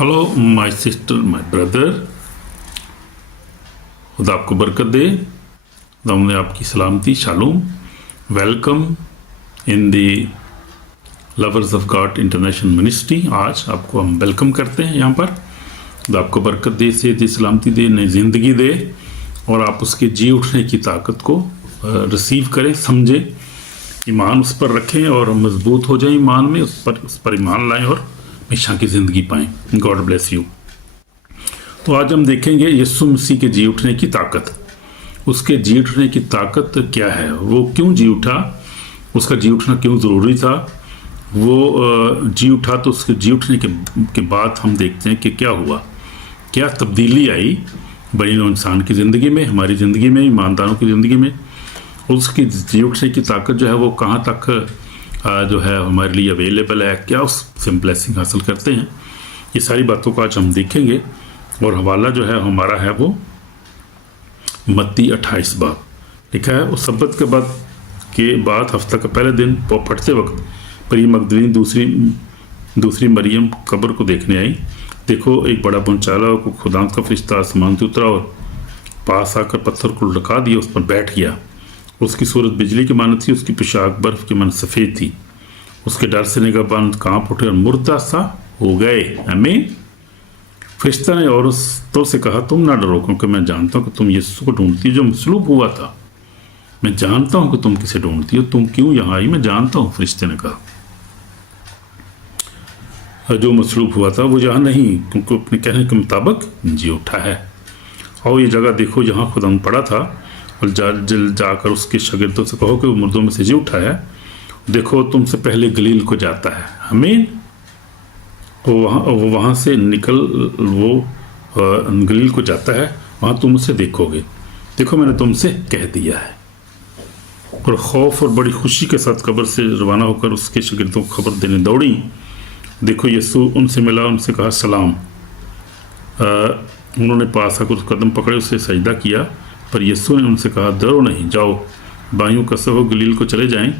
Hello my sister my brother, खुदा आपको बरकत दे। खुदा ने आपकी सलामती shalom. Welcome in the lovers of God international ministry. आज आपको हम वेलकम करते हैं यहाँ पर। खुदा आपको बरकत दे, सेहत सलामती दे, नई ज़िंदगी दे और आप उसके जी उठने की ताकत को रिसीव करें, समझें, ईमान उस पर रखें और मजबूत हो जाए ईमान में, उस पर ईमान लाएं और हमेशा की ज़िंदगी पाएं। God bless you. तो आज हम देखेंगे यीशु मसीह के जी उठने की ताकत। उसके जी उठने की ताकत क्या है, वो क्यों जी उठा, उसका जी उठना क्यों ज़रूरी था। वो जी उठा तो उसके जी उठने के बाद हम देखते हैं कि क्या हुआ, क्या तब्दीली आई बड़ी इंसान की ज़िंदगी में, हमारी ज़िंदगी में, ईमानदारों की ज़िंदगी में। उसकी जी उठने की ताकत जो है वो कहाँ तक जो है हमारे लिए अवेलेबल है, क्या उससे ब्लेसिंग हासिल करते हैं, ये सारी बातों को आज हम देखेंगे। और हवाला जो है हमारा है वो मत्ती 28 बाब लिखा है। उस सब्बत के बाद हफ्ता का पहले दिन फटते वक्त मरियम मगदलीनी दूसरी मरियम कब्र को देखने आई। देखो एक बड़ा बुनचाला को खुदावंद का फरिश्ता आसमान से उतरा और पास आकर पत्थर को लटका दिया, उस पर बैठ गया। उसकी सूरत बिजली की मानत थी, उसकी पोशाक बर्फ की मानत सफ़ेद थी। उसके डर से निगाहबान कांप उठे और मुर्दा सा हो गए। आमीन। फरिश्ता ने औरतों से कहा, तुम ना डरो, क्योंकि मैं जानता हूँ कि तुम यीशु को ढूंढती हो जो मसलूब हुआ था। मैं जानता हूँ कि तुम किसे ढूंढती हो, तुम क्यों यहाँ आई मैं जानता हूँ। फरिश्ते ने कहा, जो मसलूब हुआ था वो यहाँ नहीं, क्योंकि अपने कहने के मुताबिक जी उठा है। और ये जगह देखो जहाँ खुदा पड़ा था, और जाकर उसके शागिर्दों से कहो कि वो मुर्दों में से जी उठा है। देखो तुमसे पहले गलील को जाता है। आमीन। वो वहाँ से निकल गलील को जाता है, वहाँ तुम उसे देखोगे। देखो मैंने तुमसे कह दिया है। और खौफ और बड़ी खुशी के साथ कब्र से रवाना होकर उसके शागिर्दों को खबर देने दौड़ी। देखो यीशु उनसे मिला, उनसे कहा सलाम। उन्होंने पास आकर उस कदम पकड़े, उसे सजदा किया। पर यीशु ने उनसे कहा, डरो नहीं, जाओ बाइयों कसो हो गलील को चले जाएं,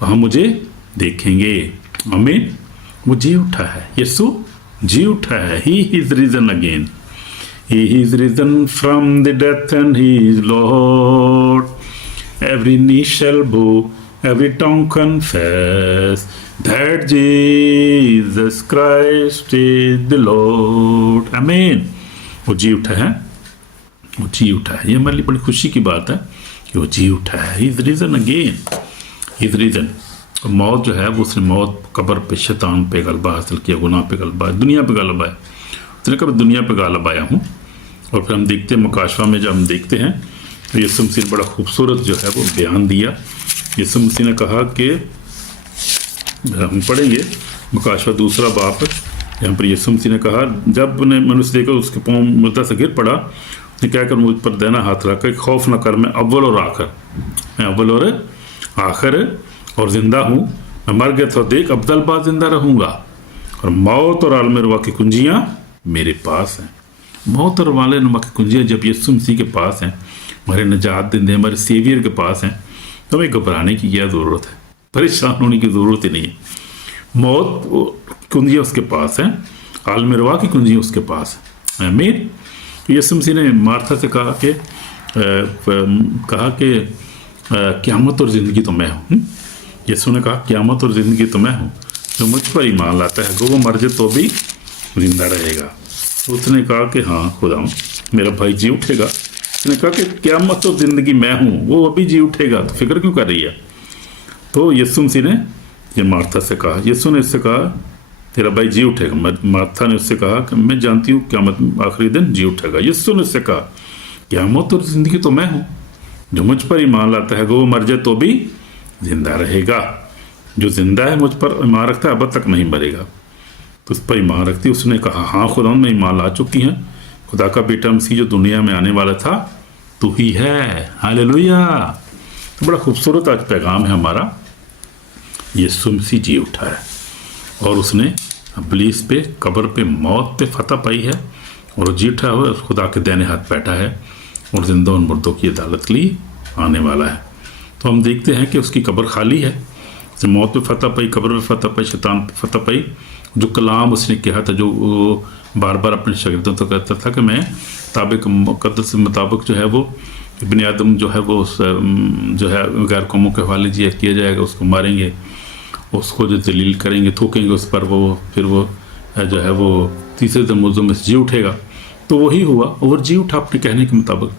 वहाँ मुझे देखेंगे। आमीन। वो जी उठा है, यीशु जी उठा है। He is risen again, he is risen from the death and he is lord. Every knee shall bow, every tongue confess that Jesus Christ is the lord. आमीन। वो जी उठा है, वो जी उठा है। ये हमारे लिए बड़ी खुशी की बात है कि वो जी उठा है। He is risen again, he is risen. मौत जो है वो उसने मौत, कब्र पे, शैतान पे गलबा हासिल किया, गुनाह पे गलबा, दुनिया पे गलबा है। उसने कहा दुनिया पे गलबा आया हूँ। और फिर हम देखते हैं मुकाशवा में, जब हम देखते हैं तो यीशु मसीह ने बड़ा खूबसूरत जो है वो बयान दिया। यीशु मसीह ने कहा कि हम पढ़ेंगे मुकाशवा 2 बाब, यहाँ पर यीशु मसीह ने कहा, जब ने मनुष्य देखा उसके पाँव मुर्दा से गिर पड़ा, उसने क्या कर मुझ पर देना हाथ रखा, खौफ न कर, मैं अव्वल और आखिर, मैं अव्वल और आखिर और ज़िंदा हूँ। मैं मर गया था, देख अब्दल बाद ज़िंदा रहूँगा। और मौत और आलम रुआ की कुंजियाँ मेरे पास हैं। मौत और आलम रुआ की कुंजियाँ जब यीशु मसीह के पास हैं, हमारे निजात देंदे हमारे सेवियर के पास हैं, तो हमें घबराने की क्या ज़रूरत है, परेशान होने की ज़रूरत ही नहीं है। मौत कुंजियाँ उसके पास हैं, आलम रुआ की कुंजियाँ उसके पास हैं। आमीन। यीशु मसीह ने मार्था से कहा कि क़यामत और ज़िंदगी तो मैं हूँ। यीशु ने कहा क़यामत और ज़िंदगी तो मैं हूँ, जो मुझ पर ईमान लाता है वो मर जाए तो भी जिंदा रहेगा। उसने कहा कि हाँ खुदा मेरा भाई जी उठेगा। उसने कहा कि क़यामत और ज़िंदगी मैं हूँ, वो अभी जी उठेगा, तो फिक्र क्यों कर रही है। तो यीशु मसीह ने ये मार्था से कहा, यीशु ने इससे कहा तेरा भाई जी उठेगा। मार्था ने उससे कहा कि मैं जानती हूँ क़यामत आखिरी दिन जी उठेगा। यीशु ने उससे कहा क़यामत और ज़िंदगी तो मैं हूँ, जो मुझ पर ईमान लाता है वो मर जाए तो भी जिंदा रहेगा। जो जिंदा है मुझ पर ईमान रखता है अब तक नहीं मरेगा, तो उस पर ईमान रखती। उसने कहा हाँ खुदा मैं ईमान ला चुकी हैं, खुदा का बेटा मसीह जो दुनिया में आने वाला था तू ही है। हालेलुया। तो बड़ा खूबसूरत आज पैगाम है हमारा। यीशु मसीह जी उठा है और उसने इब्लीस पे, कब्र पे, मौत पे फतह पाई है और जी उठा हुआ खुदा के दाहिने हाथ बैठा है और जिंदा और मुर्दों की अदालत के लिए आने वाला है। तो हम देखते हैं कि उसकी कब्र खाली है। मौत पे फतह पाई, कब्र पे फतह पाई, शैतान पे फतह पाई। जो कलाम उसने कहा था, जो बार बार अपने शागिर्दों तो कहता था कि मैं ताबिक मुक़द्दस के मुताबिक जो है वो इब्न आदम जो है वो जो है गैर कौमों के हवाले किया जाएगा, उसको मारेंगे, उसको जो जलील करेंगे, थूकेंगे उस पर, वो फिर वो जो है वो तीसरे दिन मुर्दों में जी उठेगा। तो वही हुआ और जी उठा अपने कहने के मुताबिक।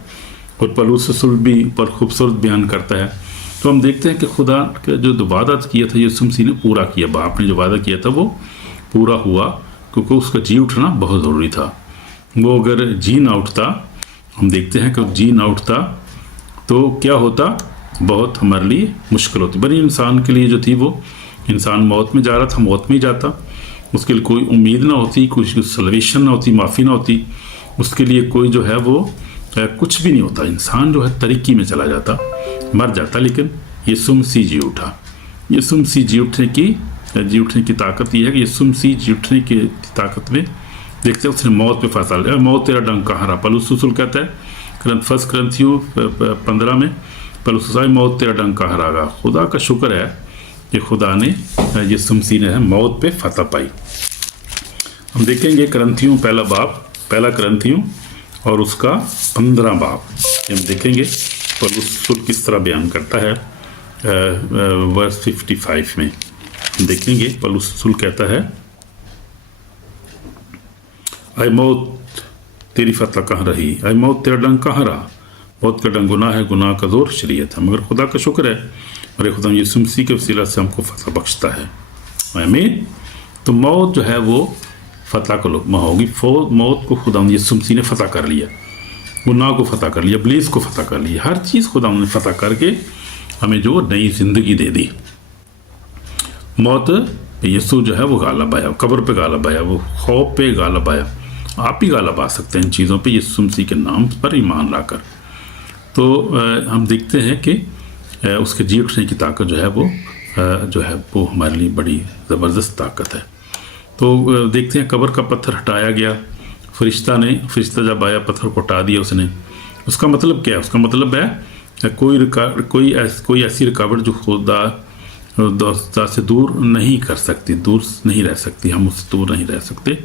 और पलूस रसूल भी पर खूबसूरत बयान करता है। तो हम देखते हैं कि खुदा का जो वादा किया था यीशु मसीह ने पूरा किया, बाप ने जो वादा किया था वो पूरा हुआ, क्योंकि उसका जी उठना बहुत ज़रूरी था। वो अगर जी ना उठता, हम देखते हैं कि जी ना उठता तो क्या होता, बहुत हमारे लिए मुश्किल होती। बड़ी इंसान के लिए जो थी वो इंसान मौत में जा रहा था, मौत में ही जाता, उसके लिए कोई उम्मीद ना होती, कुछ सल्वेशन ना होती, माफ़ी ना होती, उसके लिए कोई जो है वो कुछ भी नहीं होता। इंसान जो है तरीकी में चला जाता, मर जाता। लेकिन यीशु मसीह जी उठा। यीशु मसीह जी उठने की ताकत ये है कि यीशु मसीह जी उठने की ताकत में देखते हैं उसने मौत पे फैसला लिया। मौत तेरा डंक कहाँ रहा, पौलुस रसूल कहता है 1 कुरिन्थियों 15 में, पौलुस रसूल मौत तेरा डंक कहाँ रहा। खुदा का शुक्र है कि खुदा ने यीशु मसीह ने मौत पे फतह पाई। हम देखेंगे कुरिन्थियों पहला कुरिन्थियों और उसका 15 बाब हम देखेंगे पौलुस रसूल किस तरह बयान करता है। वर्स 55 में हम देखेंगे पौलुस रसूल कहता है, आए मौत तेरी फतह कहाँ रही, आए मौत तेरा डंक कहाँ रहा। मौत का डंक गुनाह है, गुनाह का जोर शरीयत है, मगर खुदा का शुक्र है मेरे खुदा यीशु मसीह के वसीला से हमको फतह बख्शता है। आमीन। तो मौत जो है वो फतह को होगी। मौत को खुदा यीशु मसीह ने फतह कर लिया, गुनाह को फतह कर लिया, इब्लीस को फतह कर लिया, हर चीज़ खुदा ने फतह करके हमें जो नई ज़िंदगी दे दी। मौत पे यीशु जो है वो गालब आया, कब्र पे गालब आया, वो खौफ पे गालब आया। आप ही गालब आ सकते हैं इन चीज़ों पे यीशु मसीह के नाम पर ईमान लाकर। तो हम देखते हैं कि उसके जी उठने की ताकत जो है वो हमारे लिए बड़ी ज़बरदस्त ताकत है। तो देखते हैं कब्र का पत्थर हटाया गया, फरिश्ता जब आया पत्थर को हटा दिया उसने। उसका मतलब क्या है? उसका मतलब है कोई ऐसी रुकावट जो खुदा से दूर नहीं कर सकती, दूर नहीं रह सकती, हम उससे दूर नहीं रह सकते।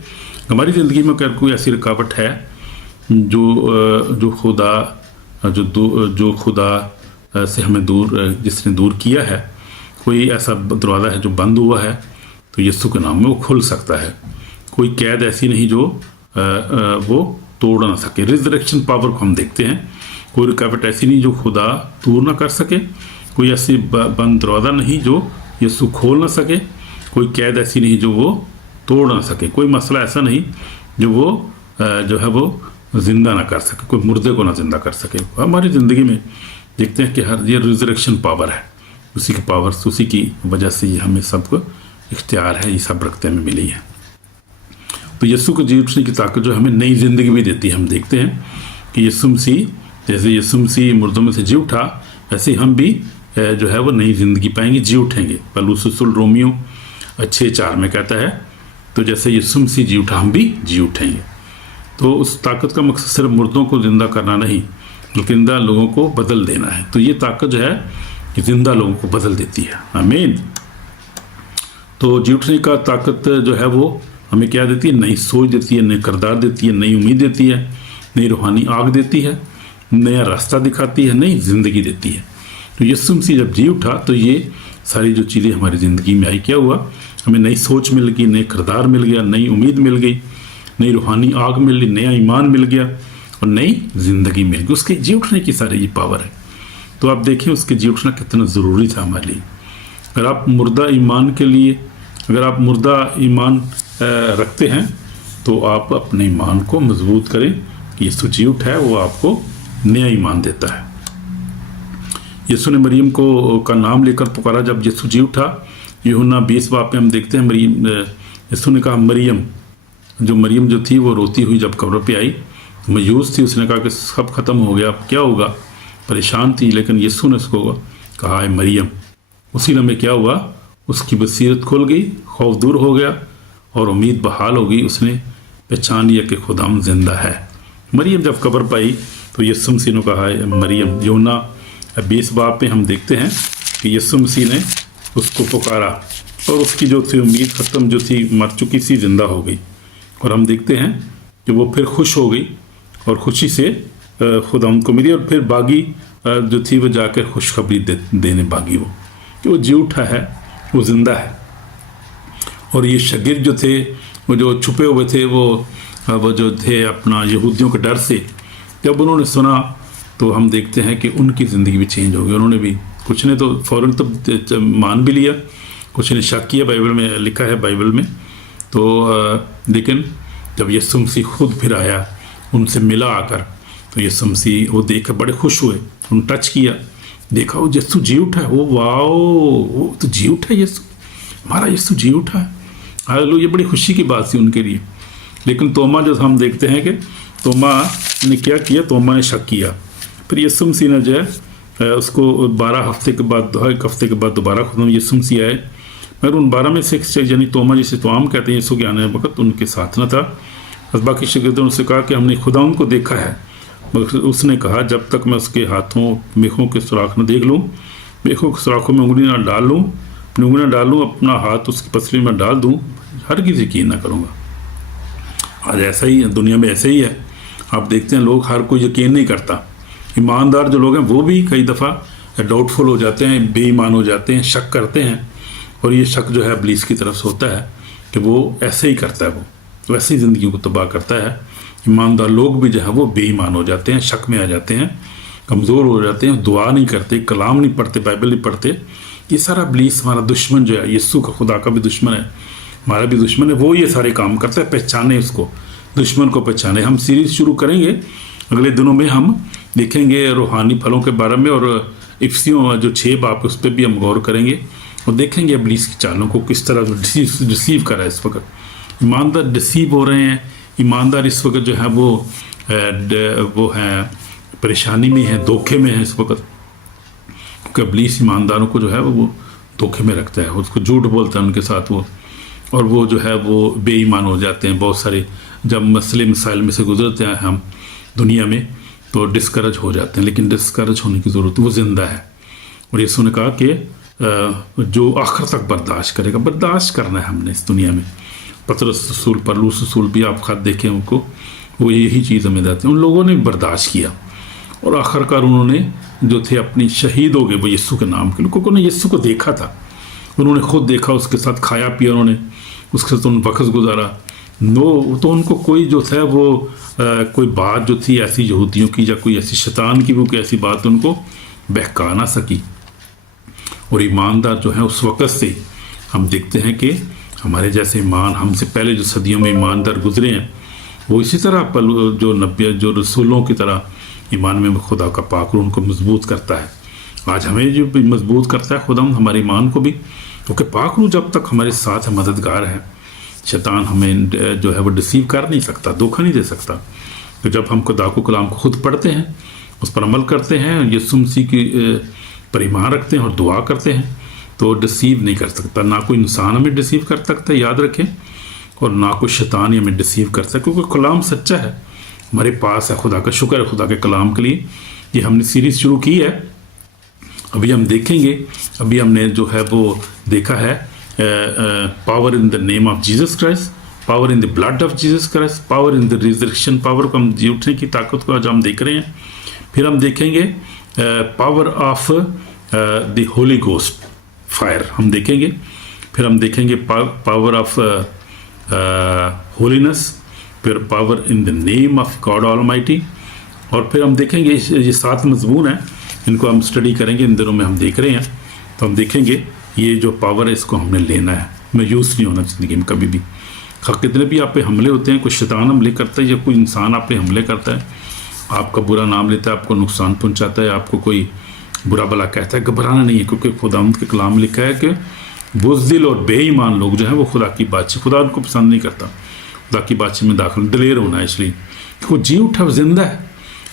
हमारी ज़िंदगी में अगर कोई ऐसी रुकावट है जो खुदा से हमें जिसने दूर किया है, कोई ऐसा दरवाज़ा है जो बंद हुआ है, तो यीशु के नाम में वो खुल सकता है। कोई कैद ऐसी नहीं जो वो तोड़ ना सके। रिजरेक्शन पावर को हम देखते हैं, कोई रुकावट ऐसी नहीं जो खुदा दूर ना कर सके, कोई ऐसी बंद दरवाज़ा नहीं जो यीशु खोल ना सके, कोई कैद ऐसी नहीं जो वो तोड़ ना सके, कोई मसला ऐसा नहीं जो वो जो है वो ज़िंदा ना कर सके, कोई मुर्दे को ना ज़िंदा कर सके। हमारी ज़िंदगी में देखते हैं कि ये रिजरेक्शन पावर है, उसी की वजह से ये हमें सबको इख्तियार है, ये सब रखते हमें मिली है। तो यीशु को जी उठने की ताकत जो हमें नई ज़िंदगी भी देती है। हम देखते हैं कि यीशु मसीह मुर्दों में से जी उठा, वैसे हम भी जो है वो नई ज़िंदगी पाएंगे, जी उठेंगे। पौलुस रसूल रोमियो 6:4 में कहता है, तो जैसे यीशु मसीह जी उठा हम भी जी उठेंगे। तो उस ताकत का मकसद सिर्फ मुर्दों को ज़िंदा करना नहीं, बल्कि ज़िंदा लोगों को बदल देना है। तो ये ताकत जो है ये ज़िंदा लोगों को बदल देती है। आमीन। तो जी उठने का ताकत जो है वो हमें क्या देती है? नई सोच देती है, नई किरदार देती है, नई उम्मीद देती है, नई रूहानी आग देती है, नया रास्ता दिखाती है, नई ज़िंदगी देती है। तो यीशु मसीह जब जी उठा तो ये सारी जो चीज़ें हमारी ज़िंदगी में आई, क्या हुआ? हमें नई सोच मिल गई, नई किरदार मिल गया, नई उम्मीद मिल गई, नई रूहानी आग मिल गई, नया ईमान मिल गया और नई ज़िंदगी मिल गई। उसके जी उठने की सारी ये पावर है। तो आप देखें उसके जी उठना कितना ज़रूरी था हमारे लिए। अगर आप मुर्दा ईमान रखते हैं तो आप अपने ईमान को मजबूत करें कि यीशु जी उठा है, वो आपको नया ईमान देता है। यीशु ने मरियम का नाम लेकर पुकारा जब यीशु जी उठा। यूहन्ना 20 बाब में हम देखते हैं यीशु ने कहा मरियम जो थी वो रोती हुई जब कब्र पे आई, मायूस थी, उसने कहा कि सब खत्म हो गया, अब क्या होगा, परेशान थी। लेकिन यीशु ने उसको कहा है मरियम। उसी लम्हे क्या हुआ? उसकी बसीरत खुल गई, खौफ दूर हो गया और उम्मीद बहाल हो गई। उसने पहचान लिया कि खुदाम जिंदा है। मरियम जब कब्र पाई तो यीशु मसीह ने कहा है मरियम। यूहन्ना 20 बाब में हम देखते हैं कि यीशु मसीह ने उसको पुकारा और उसकी जो थी उम्मीद ख़त्म जो थी, मर चुकी सी, जिंदा हो गई। اور ہم دیکھتے ہیں کہ وہ پھر خوش ہو گئی اور خوشی سے خداوند کو ملی، اور پھر باغی جو تھی وہ جا کر خوشخبری دینے باغی وہ کہ وہ جی اٹھا ہے، وہ زندہ ہے۔ اور یہ شاگرد جو تھے وہ جو چھپے ہوئے تھے وہ جو تھے اپنا یہودیوں کے ڈر سے، جب انہوں نے سنا تو ہم دیکھتے ہیں کہ ان کی زندگی بھی چینج ہو گئی۔ انہوں نے بھی، کچھ نے تو فوراً تو مان بھی لیا، کچھ نے شک کیا، بائبل میں لکھا ہے بائبل میں تو لیکن جب یسوع مسیح خود پھر آیا ان سے ملا آ کر، تو یسوع مسیح وہ دیکھ کر بڑے خوش ہوئے، ان ٹچ کیا، دیکھا وہ یسوع جی اٹھا ہے، وہ واؤ وہ تو جی اٹھا ہے، یسوع ہمارا یسوع جی اٹھا ہے، ہاللو، یہ بڑی خوشی کی بات تھی ان کے لیے۔ لیکن توما جو ہم دیکھتے ہیں کہ توما نے کیا کیا، توما نے شک کیا، پھر یسوع مسیح نے جو ہے اس کو 12 ہفتے کے بعد، ایک ہفتے کے بعد دوبارہ خود یسوع مسیح آئے، مگر ان 12 میں سے یعنی توما جسے توام کہتے ہیں، یسوع کے آنے وقت ان کے ساتھ نہ تھا۔ بس باقی شاگردوں نے اس سے کہا کہ ہم نے خداوند کو دیکھا ہے، مگر اس نے کہا جب تک میں اس کے ہاتھوں میخوں کے سوراخ نہ دیکھ لوں، میخوں کے سوراخوں میں انگلی نہ ڈال لوں، اپنی انگلی نہ ڈالوں، اپنا ہاتھ اس کی پسلی میں ڈال دوں، ہرگز یقین نہ کروں گا۔ آج ایسا ہی ہے، دنیا میں ایسا ہی ہے، آپ دیکھتے ہیں لوگ ہر کوئی یقین نہیں کرتا۔ ایماندار جو لوگ ہیں وہ بھی کئی دفعہ ڈاؤٹ فل ہو جاتے ہیں، بے ایمان ہو جاتے ہیں، شک کرتے ہیں، اور یہ شک جو ہے ابلیس کی طرف سے ہوتا ہے کہ وہ ایسے ہی کرتا ہے، وہ ایسی زندگیوں کو تباہ کرتا ہے۔ ایماندار لوگ بھی جو ہے وہ بے ایمان ہو جاتے ہیں، شک میں آ جاتے ہیں، کمزور ہو جاتے ہیں، دعا نہیں کرتے، کلام نہیں پڑھتے، بائبل نہیں پڑھتے۔ یہ سارا ابلیس ہمارا دشمن جو ہے، یسوع کا خدا کا بھی دشمن ہے، ہمارا بھی دشمن ہے، وہ یہ سارے کام کرتا ہے۔ پہچانے اس کو، دشمن کو پہچانے۔ ہم سیریز شروع کریں گے اگلے دنوں میں، ہم دیکھیں گے روحانی پھلوں کے بارے میں، اور افسیوں جو 6 باب اس پہ بھی ہم غور کریں گے اور دیکھیں گے ابلیس کی چالوں کو کس طرح ڈسیو کر رہا ہے۔ اس وقت ایماندار ڈسیو ہو رہے ہیں، ایماندار اس وقت جو ہے وہ ہیں پریشانی میں ہیں، دھوکے میں ہیں اس وقت، کیونکہ ابلیس ایمانداروں کو جو ہے وہ دھوکے میں رکھتا ہے، اس کو جھوٹ بولتا ہے ان کے ساتھ وہ، اور وہ جو ہے وہ بے ایمان ہو جاتے ہیں۔ بہت سارے جب مسئلے مسائل میں سے گزرتے ہیں ہم دنیا میں تو ڈسکرج ہو جاتے ہیں، لیکن ڈسکرج ہونے کی ضرورت ہے، وہ زندہ ہے۔ اور یسوع نے کہا کہ جو آخر تک برداشت کرے گا، برداشت کرنا ہے ہم نے اس دنیا میں۔ پطرس رسول، پولس رسول بھی آپ خط دیکھیں ان کو، وہ یہی چیز ہمیں دیتے ہیں۔ ان لوگوں نے برداشت کیا اور آخر کار انہوں نے جو تھے اپنی شہید ہو گئے، وہ یسوع کے نام کے لوگوں کو، نے یسوع کو دیکھا تھا، انہوں نے خود دیکھا، اس کے ساتھ کھایا پیا، انہوں نے اس کے ساتھ وقت گزارا۔ تو ان کو کوئی جو تھا وہ کوئی بات جو تھی ایسی یہودیوں کی یا کوئی ایسی شیطان کی، وہ کوئی ایسی بات ان کو بہکا نہ سکی۔ اور ایماندار جو ہیں اس وقت سے ہم دیکھتے ہیں کہ ہمارے جیسے ایمان، ہم سے پہلے جو صدیوں میں ایماندار گزرے ہیں، وہ اسی طرح جو نبی جو رسولوں کی طرح ایمان میں خدا کا پاک روح ان کو مضبوط کرتا ہے۔ آج ہمیں جو بھی مضبوط کرتا ہے خدا ہمارے ایمان کو بھی، کیونکہ پاک روح جب تک ہمارے ساتھ مددگار ہے، شیطان ہمیں جو ہے وہ ڈسیو کر نہیں سکتا، دھوکہ نہیں دے سکتا۔ تو جب ہم خدا کو کلام کو خود پڑھتے ہیں، اس پر عمل کرتے ہیں، یسوع مسیح کی پر ایمان رکھتے ہیں اور دعا کرتے ہیں، تو ڈسیو نہیں کر سکتا۔ نہ کوئی انسان ہمیں ڈسیو کر سکتا ہے، یاد رکھیں، اور نہ کوئی شیطان ہی ہمیں ڈسیو کر سکتا، کیونکہ کلام سچا ہے، ہمارے پاس ہے۔ خدا کا شکر ہے خدا کے کلام کے لیے۔ یہ ہم نے سیریز شروع کی ہے، ابھی ہم دیکھیں گے، ابھی ہم نے جو ہے وہ دیکھا ہے power in the name of Jesus Christ, power in the blood of Jesus Christ, power in the resurrection power کو، ہم جی اٹھنے کی طاقت کو آج ہم دیکھ رہے ہیں۔ پھر ہم دیکھیں گے power of the Holy Ghost fire, ہم دیکھیں گے۔ پھر ہم دیکھیں گے پاور آف ہولینس، پھر power in the name of God Almighty, اور پھر ہم دیکھیں گے یہ 7 مضمون ہیں، ان کو ہم اسٹڈی کریں گے، ان دنوں میں ہم دیکھ رہے ہیں، تو ہم دیکھیں گے یہ جو پاور ہے اس کو ہم نے لینا ہے، مایوس نہیں ہونا زندگی میں کبھی بھی۔ کتنے بھی آپ پہ حملے ہوتے ہیں، کوئی شیطان حملے کرتا ہے یا کوئی انسان آپ پہ حملے کرتا ہے، آپ کا برا نام لیتا ہے، آپ کو نقصان پہنچاتا ہے، آپ کو کوئی برا بلا کہتا ہے، گھبرانا نہیں ہے، کیونکہ خداوند کے کلام لکھا ہے کہ بزدل اور بے ایمان لوگ جو ہیں وہ خدا کی بادشاہی، خدا ان کو پسند نہیں کرتا، خدا کی بادشاہی میں داخل دلیر ہونا ہے، اس لیے وہ جی اٹھا، وہ زندہ ہے۔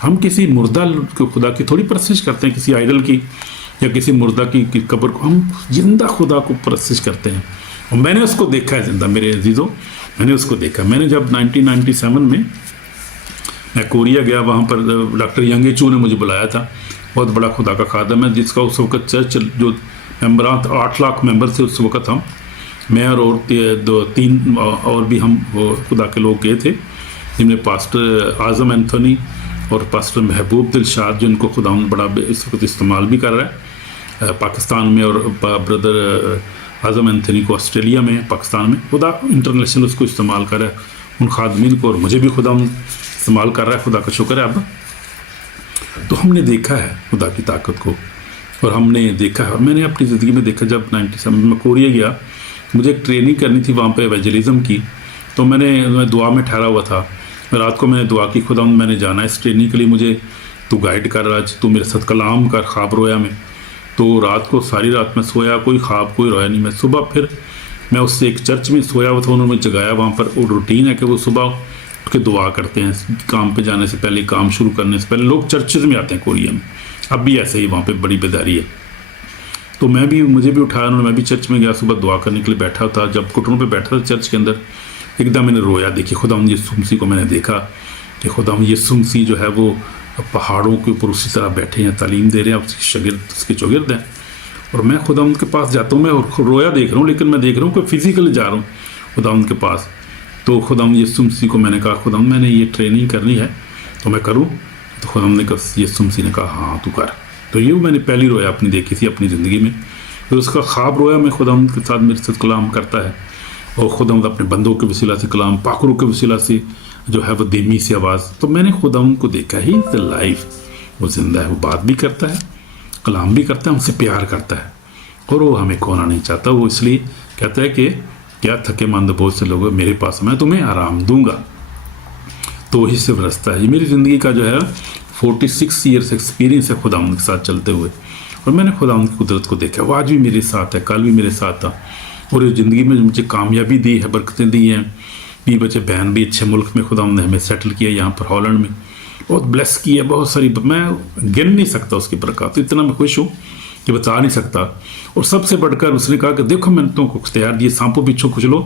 ہم کسی مردہ خدا کی تھوڑی پرستش کرتے ہیں، کسی آئیڈل کی یا کسی مردہ کی قبر کو، ہم زندہ خدا کو پرستش کرتے ہیں۔ اور میں نے اس کو دیکھا ہے زندہ، میرے عزیزوں، میں نے اس کو دیکھا۔ میں نے جب 1997 میں کوریا گیا، وہاں پر ڈاکٹر ینگے چو نے مجھے بلایا تھا، بہت بڑا خدا کا خادم ہے، جس کا اس وقت چرچ جو ممبران 8 لاکھ ممبر تھے اس وقت ہم، मैं और दो तीन और भी हम वो खुदा के लोग गए थे, जिनमें पास्टर आज़म एंथोनी और पास्टर महबूब दिलशाद, जिनको खुदा बड़ा इस वक्त इस्तेमाल भी कर रहा है पाकिस्तान में, और ब्रदर आज़म एंथोनी को ऑस्ट्रेलिया में, पाकिस्तान में खुदा इंटरनेशनल उसको इस्तेमाल कर रहा है, उन खादमीन को, और मुझे भी खुदा इस्तेमाल कर रहा है। खुदा का शुक्र है। अब तो हमने देखा है खुदा की ताकत को, और हमने देखा है, और मैंने अपनी ज़िंदगी में देखा। जब 97 में कोरिया गया, मुझे एक ट्रेनिंग करनी थी वहाँ पे एवेंजलिज्म की, तो मैं दुआ में ठहरा हुआ था। रात को मैंने दुआ की, खुदा मैंने जाना है इस ट्रेनिंग के लिए, मुझे तू गाइड कर, आज तू मेरे साथ कलाम कर। ख्वाब रोया में, तो रात को सारी रात में सोया, कोई ख्वाब कोई रोया नहीं। मैं सुबह फिर मैं उससे एक चर्च में सोया हुआ था, उन्होंने जगाया। वहाँ पर वो रूटीन है कि वो सुबह उठ के दुआ करते हैं, काम पे जाने से पहले, काम शुरू करने से पहले। लोग चर्चेज में आते हैं कोरिया में, अब भी ऐसे ही वहाँ पे बड़ी बेदारी है। तो मुझे भी उठाया उन्होंने, मैं भी चर्च में गया, सुबह दुआ करने के लिए बैठा था। जब घुटनों पे बैठा था चर्च के अंदर, एकदम मैंने रोया। देखिए खुदावंद यीशु मसीह को मैंने देखा कि खुदावंद यीशु मसीह जो है वो पहाड़ों के ऊपर उसी तरह बैठे हैं, तालीम दे रहे हैं, उसके शागिर्द, उसके चौगिर्द हैं। और मैं खुदावंद के पास जाता हूँ, मैं रोया देख रहा हूँ, लेकिन मैं देख रहा हूँ कि फिजिकली जा रहा हूँ खुदावंद के पास। तो खुदावंद यीशु मसीह को मैंने कहा, खुदावंद मैंने ये ट्रेनिंग करनी है, तो मैं करूँ? तो खुदावंद ने कहा, यीशु मसीह ने कहा हाँ तू कर। तो ये मैंने पहली रोया अपनी देखी थी अपनी ज़िंदगी में। फिर उसका ख्वाब रोया मैं, खुदावंद के साथ मेरे साथ कलाम करता है, और खुदावंद अपने बंदों के वसीला से कलाम, पाखरों के वसीला से जो है वो धीमी सी आवाज़। तो मैंने खुदावंद को देखा, ही इज़ द लाइफ, वो ज़िंदा है, वो बात भी करता है, कलाम भी करता है, हमसे प्यार करता है, और वो हमें खोना नहीं चाहता। वो इसलिए कहता है कि क्या थके मंद बहुत से लोग मेरे पास, मैं तुम्हें आराम दूंगा। तो वही सिर्फ रास्ता है। ये मेरी ज़िंदगी का जो है 46 ईयर्स एक्सपीरियंस है खुदावंद के साथ चलते हुए, और मैंने खुदावंद की कुदरत को देखा। वो आज भी मेरे साथ है, कल भी मेरे साथ था, और ये ज़िंदगी में मुझे कामयाबी दी है, बरकतें दी हैं। 20 बच्चे बहन भी अच्छे मुल्क में खुदावंद ने हमें सेटल किया, यहाँ पर हॉलैंड में बहुत ब्लेस किया, बहुत सारी, मैं गिन नहीं सकता उसकी बरकत। तो इतना मैं खुश हूँ कि बता नहीं सकता। और सबसे बढ़कर उसने कहा कि देखो मैंने तुमको इख्तियार दिए, सांपों पीछे कुचलो,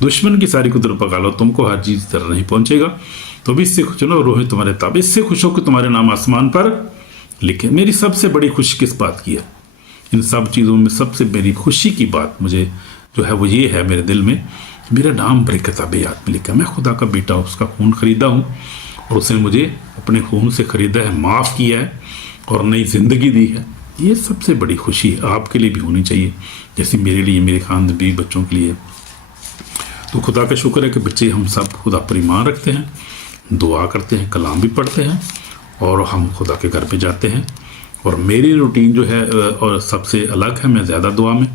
दुश्मन की सारी कुदरत पका लो, तुमको हर चीज़ तरह नहीं पहुँचेगा। तो भी इससे चलो रोहे तुम्हारे ताब, इससे खुश हो कि तुम्हारे नाम आसमान पर लिखे। मेरी सबसे बड़ी खुशी किस बात की है? इन सब चीज़ों में सबसे मेरी खुशी की बात मुझे जो है वो ये है मेरे दिल में, मेरा नाम बड़ी किताब याद में लिखा। मैं खुदा का बेटा, उसका खून खरीदा हूँ, और उसने मुझे अपने खून से ख़रीदा है, माफ़ किया है, और नई ज़िंदगी दी है। ये सबसे बड़ी खुशी है, आपके लिए भी होनी चाहिए, जैसे मेरे लिए, मेरे खानदान भी बच्चों के लिए। तो खुदा का शुक्र है कि बच्चे हम सब खुदा पर ईमान रखते हैं, दुआ करते हैं, कलाम भी पढ़ते हैं, और हम खुदा के घर पे जाते हैं। और मेरी रूटीन जो है और सबसे अलग है, मैं ज़्यादा दुआ में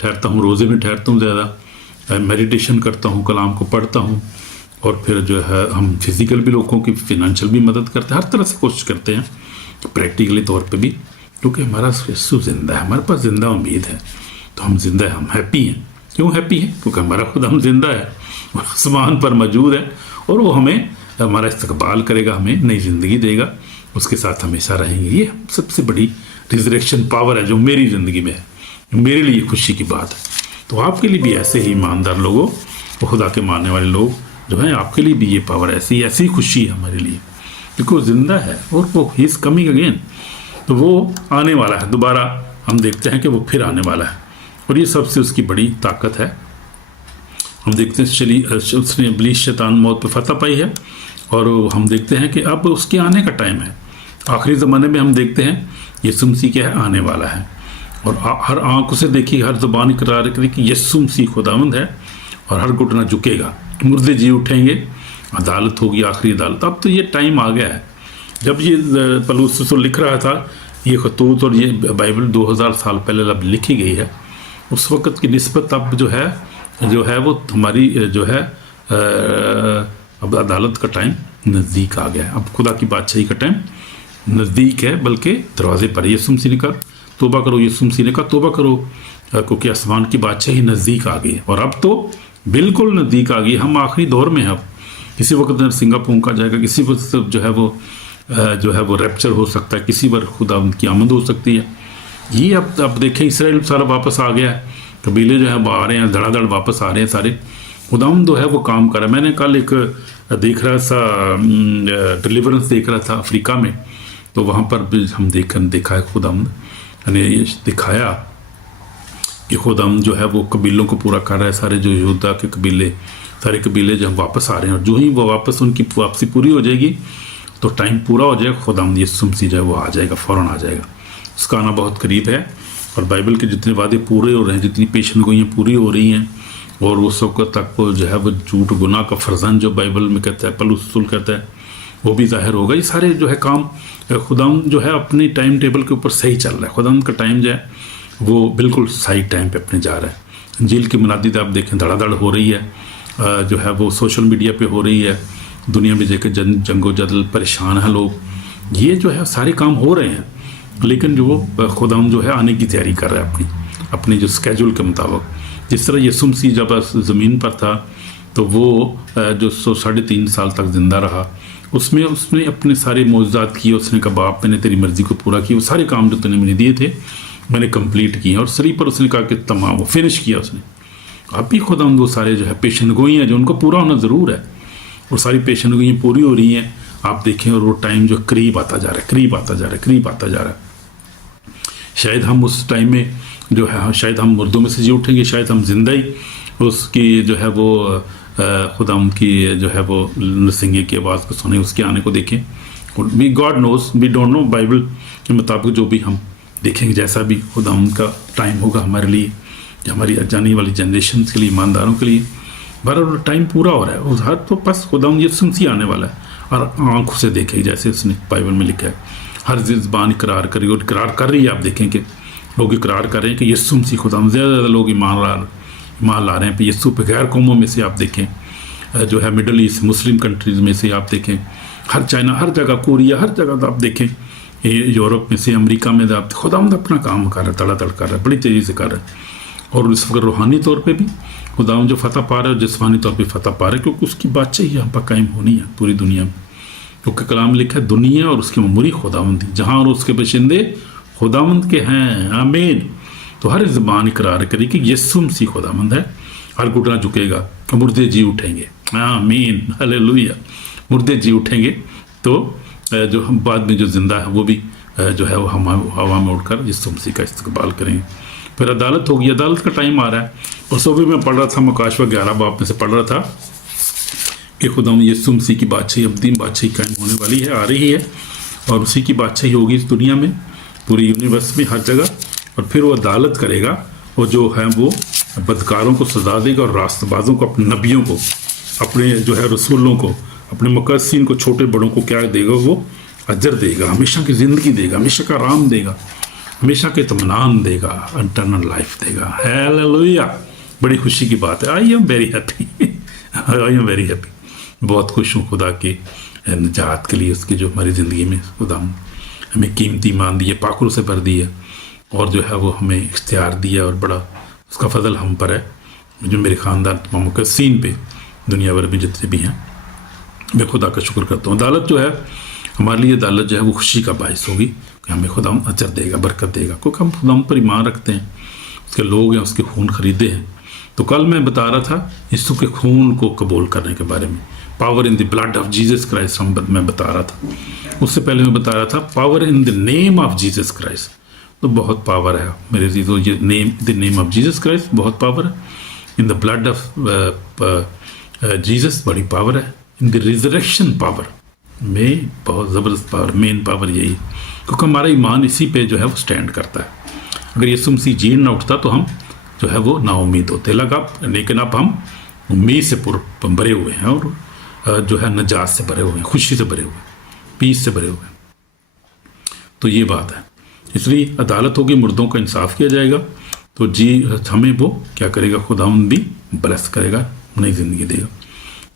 ठहरता हूँ, रोज़े में ठहरता हूँ ज़्यादा, मेडिटेशन करता हूँ, कलाम को पढ़ता हूँ, और फिर जो है हम फिज़िकल भी लोगों की फिनंशियल भी मदद करते हैं, हर तरह से कोशिश करते हैं, प्रैक्टिकली तौर पे भी, क्योंकि हमारा यीशु ज़िंदा है, हमारे पास ज़िंदा उम्मीद है। तो हम ज़िंदा है, हम हैप्पी हैं। क्यों हैप्पी हैं? क्योंकि हमारा खुदा हम ज़िंदा है, वो आसमान पर मौजूद है, और वो हमें हमारा इस्तकबाल करेगा, हमें नई ज़िंदगी देगा, उसके साथ हमेशा रहेंगे। ये सबसे बड़ी रिजरेक्शन पावर है जो मेरी ज़िंदगी में है, मेरे लिए खुशी की बात है। तो आपके लिए भी ऐसे ही ईमानदार लोगों, खुदा के मानने वाले लोग जो हैं, आपके लिए भी ये पावर ऐसी खुशी है हमारे लिए, क्योंकि वो ज़िंदा है, और वो ही इज़ कमिंग अगेन। तो वो आने वाला है दोबारा, हम देखते हैं कि वो फिर आने वाला है, और ये सबसे उसकी बड़ी ताकत है। हम देखते हैं उसने इब्लीस शैतान मौत पर फतह पाई है, और हम देखते हैं कि अब उसके आने का टाइम है। आखिरी ज़माने में हम देखते हैं यीशु मसीह क्या है, आने वाला है, और हर आँख उसे देखी, हर ज़ुबान इकरार करे कि यीशु मसीह खुदावंद है, और हर घुटना झुकेगा, मुर्दे जी उठेंगे, अदालत होगी, आखिरी अदालत। अब तो ये टाइम आ गया है। जब ये पौलुस लिख रहा था ये खतूत, और ये बाइबल 2000 साल पहले जब लिखी गई है, उस वक़्त की निस्बत अब जो है वो हमारी जो है अब अदालत का टाइम नज़दीक आ गया है। अब खुदा की बादशाही का टाइम नज़दीक है, बल्कि दरवाजे पर। यीशु मसीह ने कहा तौबा करो, यीशु मसीह ने कहा तौबा करो, क्योंकि आसमान की बादशाही नज़दीक आ गई है। और अब तो बिल्कुल नज़दीक आ गई, हम आखिरी दौर में हैं। अब किसी वक्त नरसिंगा फूंका जाएगा, किसी वक्त जो है वो रैप्चर हो सकता है, किसी बार खुदा उनकी आमद हो सकती है। ये अब देखें, इसराइल सारा वापस आ गया है, कबीले जो है वो आ रहे हैं, धड़ाधड़ वापस आ रहे हैं सारे। खुदावंद जो है वो काम कर रहा है। मैंने कल एक देख रहा था, डिलीवरेंस देख रहा था अफ्रीका में, तो वहाँ पर भी हम देखा है खुदावंद ने दिखाया कि खुदाम जो है वो कबीलों को पूरा कर रहा है, सारे जो यहूदा के कबीले, सारे कबीले जब वापस आ रहे हैं, और जो ही वो वापस उनकी वापसी पूरी हो जाएगी तो टाइम पूरा हो जाएगा, खुदाम यीशु मसीह जो है वो आ जाएगा, फ़ौरन आ जाएगा, उसका आना बहुत करीब है। और बाइबल के जितने वादे पूरे हो रहे हैं, जितनी पेशन गोइयाँ पूरी हो रही हैं, और उस वक्त तक वो जो है वो झूठ गुनाह का फर्जन जो बाइबल में कहता है, पलूस रसूल कहता है, वो भी ज़ाहिर होगा। ये सारे जो है काम खुदाम जो है अपनी टाइम टेबल के ऊपर सही चल रहा है। खुदाम का टाइम जो है वो बिल्कुल सही टाइम पे अपने जा रहा है। इंजील की मुनादी आप देखें धड़ाधड़ हो रही है, जो है वो सोशल मीडिया पे हो रही है, दुनिया में जाकर जंगो जदल परेशान हैं लोग, ये जो है सारे काम हो रहे हैं, लेकिन जो खुदाम जो है आने की तैयारी कर रहा है अपनी जो स्केड्यूल के मुताबिक। जिस तरह यीशु मसीह जब ज़मीन पर था तो वो जो 3.5 साल तक ज़िंदा रहा, उसमें उसने अपने सारे मौजूदात किए। उसने कहा बाप मैंने तेरी मर्ज़ी को पूरा किया, वो सारे काम जो तूने मुझे दिए थे मैंने कंप्लीट किए। और सरी पर उसने कहा कि तमाम वो फिनिश किया उसने। अब भी खुदा वो सारे जो है पेशन गोई हैं जो उनको पूरा होना ज़रूर है, और सारी पेशन गोइयाँ पूरी हो रही हैं आप देखें, और वो टाइम जो करीब आता जा रहा है, करीब आता जा रहा है, करीब आता जा रहा है। शायद हम उस टाइम में जो है शायद हम मुर्दों में से जी उठेंगे, शायद हम जिंदा ही उसकी जो है वो खुदाम की जो है वो नरसिंगे की आवाज़ को सुने, उसके आने को देखें। और we God knows, we don't know, Bible के मुताबिक जो भी हम देखेंगे, जैसा भी खुदाम का टाइम होगा हमारे लिए, हमारी जाने वाली जनरेशन के लिए, ईमानदारों के लिए, बराबर टाइम पूरा हो रहा है। उस हर तो बस खुदाम यीशु मसीह आने वाला है, और आंखों से देखें जैसे उसने बाइबल में लिखा है। हर ज़बान इकरार करी, और इकरार कर रही है। आप देखें कि लोग इकरार कर रहे हैं कि यीशु मसीह खुदाम, ज़्यादा लोग ईमान ला रहे हैं यीशु पे। गैर कौमों में से आप देखें, जो है मिडल ईस्ट मुस्लिम कंट्रीज़ में से आप देखें, हर चाइना, हर जगह, कोरिया, हर जगह आप देखें, यूरोप में से, अमेरिका में आप खुदावंद अपना काम कर रहा है, तड़ातड़ कर रहा है, बड़ी तेज़ी से कर रहा है। और इस वक्त रूहानी तौर पे भी खुदावंद जो फतह पा रहा है, और जिस्मानी तौर पे फतह पा रहा है, क्योंकि उसकी बादशाही यहाँ पर कायम होनी है पूरी दुनिया में। क्योंकि कलाम लिखा है दुनिया और उसकी ममूरी खुदावंद जहाँ और उसके बशिंदे खुदावंद के हैं, आमीन। तो हर ज़बान इकरार करे कि यीशु मसीह खुदावंद है, हर घुटना झुकेगा, मुर्दे जी उठेंगे, आमीन, हालेलुया। मुर्दे जी उठेंगे तो जो हम बाद में जो ज़िंदा है वो भी जो है वो हम हवा में उड़कर यीशु मसीह का इस्तकबाल करेंगे। फिर अदालत होगी, अदालत का टाइम आ रहा है। और सो भी मैं पढ़ रहा था, मुकाशवा 11 बाब में से पढ़ रहा था कि खुदा यीशु मसीह की बादशाही, अब्दीन बादशाही कायम होने वाली है, आ रही है, और उसी की बादशाही होगी इस दुनिया में, पूरी यूनिवर्स में, हर जगह। और फिर वो अदालत करेगा, और जो है वो बदकारों को सजा देगा, और रास्तबाजों को, अपने नबियों को, अपने जो है रसूलों को, अपने मुकद्दसीन को, छोटे बड़ों को क्या देगा, वो अजर देगा, हमेशा की ज़िंदगी देगा, हमेशा का आराम देगा, हमेशा के इत्मीनान देगा, इंटरनल लाइफ देगा। हालेलुया, बड़ी खुशी की बात है। I am very happy, I am very happy. बहुत खुश हूँ खुदा के निजात के लिए, उसकी जो हमारी ज़िंदगी में खुदा हमें कीमती मान दी है, पाकुर से भर दी है, और जो है वो हमें इख्तियार दिया, और बड़ा उसका फजल हम पर है। जो मेरे ख़ानदान तमाम मुकद्दसीन पे दुनिया भर में जितने भी हैं, मैं खुदा का शुक्र करता हूँ। अदालत जो है हमारे लिए, अदालत जो है वो खुशी का बायस होगी कि हमें खुदा अजर देगा, बरकत देगा, क्योंकि हम खुदा पर ईमान रखते हैं, उसके लोग हैं, उसके खून खरीदे हैं। तो कल मैं बता रहा था यीशु के खून को कबूल करने के बारे में, power in the blood of Jesus Christ मैं बता रहा था। उससे पहले मैं बता रहा था power in the name of Jesus Christ. तो बहुत पावर है मेरे चीज़ों, ये name, the name of Jesus Christ बहुत पावर है। In the blood of Jesus बड़ी पावर है। इन द रिजरेक्शन पावर में बहुत ज़बरदस्त पावर, मेन पावर यही, क्योंकि हमारा ईमान इसी पे जो है वो स्टैंड करता है। अगर यीशु मसीह जी ना उठता तो हम जो है वो नाउम्मीद होते लगा, लेकिन अब हम उम्मीद से भरे हुए हैं, और जो है नजात से भरे हुए हैं, खुशी से भरे हुए हैं, पीस से भरे हुए हैं। तो ये बात है, इसलिए अदालत होगी, मुर्दों का इंसाफ किया जाएगा, तो जी हमें वो क्या करेगा, खुदावंद भी ब्लेस करेगा, नई ज़िंदगी देगा।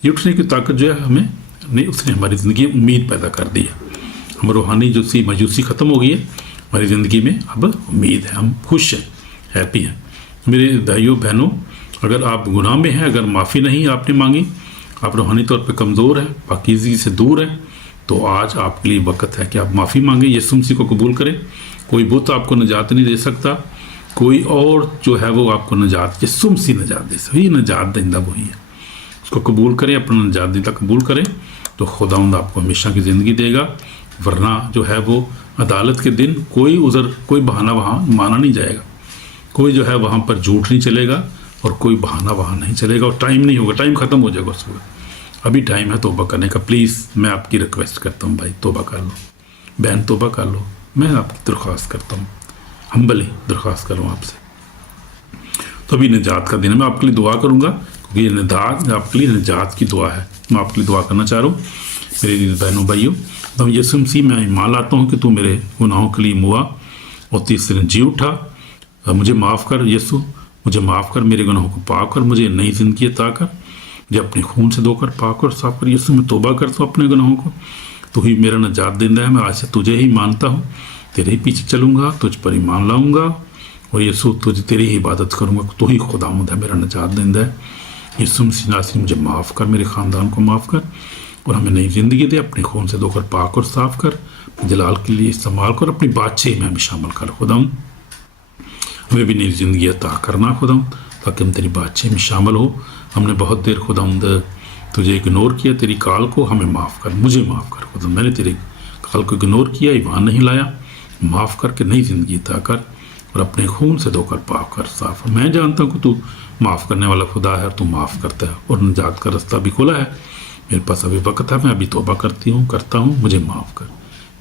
ये उठने की ताकत जो है हमें नहीं, उसने हमारी ज़िंदगी में उम्मीद पैदा कर दी है। हम रूहानी जो सी मायूसी ख़त्म हो गई है हमारी ज़िंदगी में, अब उम्मीद है, हम खुश हैं, हैप्पी हैं। मेरे भाइयों बहनों, अगर आप गुनाह में हैं, अगर माफ़ी नहीं आपने मांगी, आप रूहानी तौर पे कमज़ोर हैं, पाकीज़गी से दूर हैं, तो आज आपके लिए वक्त है कि आप माफ़ी मांगें, यीशु मसीह को कबूल करें। कोई बुत आपको निजात नहीं दे सकता, कोई और जो है वो आपको निजात, यीशु मसीह निजात दे, सही निजात देंदा वही है। उसको कबूल करें, अपना निजात देता कबूल करें, तो खुदावंद आपको हमेशा की ज़िंदगी देगा। वरना जो है वो अदालत के दिन कोई उज़र, कोई बहाना वहाँ माना नहीं जाएगा। कोई जो है वहाँ पर झूठ नहीं चलेगा और कोई बहाना वहाँ नहीं चलेगा और टाइम नहीं होगा, टाइम ख़त्म हो जाएगा उस वक्त। अभी टाइम है तौबा करने का। प्लीज़ मैं आपकी रिक्वेस्ट करता हूँ भाई, तौबा कर लो, बहन तौबा कर लो। मैं आपकी दरख्वास्त करता हूँ, हम्बली दरख्वास्त करूँ आपसे। तो अभी निजात का दिन है, मैं आपके लिए दुआ करूँगा क्योंकि ये निजात आपके लिए निजात की दुआ है। मैं आपके लिए दुआ करना चाह रहा हूँ मेरे बहनों भाइयों। तो यीशु मसीह मैं ईमान लाता हूँ कि तू मेरे गुनाहों के लिए मुआ और तीसरे दिन जी उठा। मुझे माफ़ कर यीशु, मुझे माफ़ कर, मेरे गुनाहों को पाक कर, मुझे नई ज़िंदगी अता कर, मुझे अपने खून से धोकर पाक और साफ कर। यीशु मैं तौबा करता हूँ अपने गुनाहों को, तू ही मेरा निजात देंदा है। मैं आज से तुझे ही मानता हूँ, तेरे ही पीछे चलूँगा, तुझ पर ईमान लाऊँगा और यीशु तुझे तेरी ही इबादत करूँगा। तू ही खुदावंद है, मेरा निजात देंदा है। यीशु मसीह नासरी मुझे माफ़ कर, मेरे ख़ानदान को माफ़ कर और हमें नई ज़िंदगी दे। अपने खून से धोकर पाक और साफ कर, जलाल के लिए इस्तेमाल कर, अपनी बादशाही में हमें शामिल कर। खुदावंद हमें भी नई ज़िंदगी अता करना खुदावंद, ताकि हम तेरी बादशाही में शामिल हो। हमने बहुत देर खुदावंद तुझे इग्नोर किया, तेरी कॉल को, हमें माफ़ कर, मुझे माफ़ कर खुदावंद। मैंने तेरे कॉल को इग्नोर किया, ईमान नहीं लाया, माफ़ करके नई ज़िंदगी अता कर और अपने खून से धोकर पाक कर साफ। मैं जानता हूँ कि तू माफ़ करने वाला खुदा है और तू माफ़ करता है और निजात का रास्ता भी खुला है। मेरे पास अभी वक्त है, मैं अभी तौबा करता हूँ, मुझे माफ़ कर।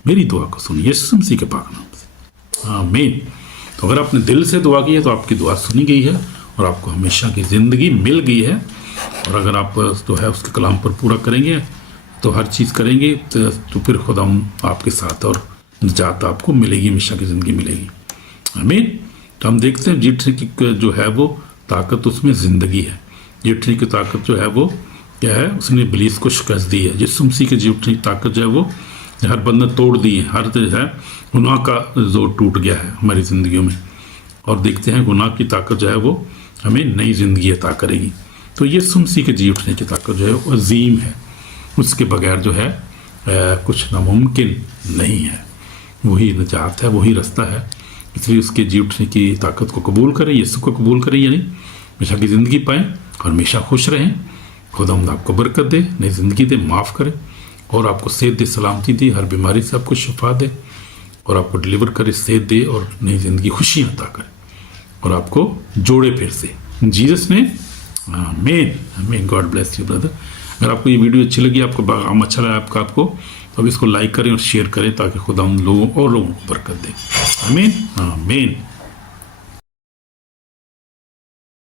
मेरी दुआ को सुनिए यीशु मसीह के पाक नाम से, आमीन। तो अगर आपने दिल से दुआ की है तो आपकी दुआ सुनी गई है और आपको हमेशा की ज़िंदगी मिल गई है। और अगर आप जो है उसके कलाम पर पूरा करेंगे तो हर चीज़ करेंगे तो फिर खुदा आपके साथ और निजात आपको मिलेगी, हमेशा की ज़िंदगी मिलेगी, आमीन। तो हम देखते हैं जीतने की जो है वो ताकत, उसमें ज़िंदगी है। जीतने की ताकत जो है वो क्या है, उसने इब्लीस को शिकस्त दी है। यीशु मसीह की जी उठने की ताकत जो है वो हर बंधन तोड़ दी है, हर जो है गुनाह का जोर टूट गया है हमारी ज़िंदगियों में। और देखते हैं गुनाह की ताकत जो है वो हमें नई ज़िंदगी अता करेगी। तो यीशु मसीह के जी उठने की ताकत जो है वो अजीम है, उसके बगैर जो है कुछ नामुमकिन नहीं है। वही निजात है, वही रास्ता है। इसलिए उसके जी उठने की ताकत को कबूल करें, यीशु को कबूल करें, यानी हमेशा की ज़िंदगी पाएँ और हमेशा खुश रहें। खुदावंद आपको बरकत दे, नई ज़िंदगी दे, माफ़ करे और आपको सेहत दे, सलामती दे, हर बीमारी से आपको शिफा दे और आपको डिलीवर करे, सेहत दे और नई ज़िंदगी खुशी अता करे और आपको जोड़े फिर से जीसस ने, आमीन आमीन। God bless you brother. अगर आपको ये वीडियो अच्छी लगी, आपको काम अच्छा लगा आपको, तो अब इसको लाइक करें और शेयर करें ताकि खुदा उन लोगों को बरकत दे, आमीन आमीन।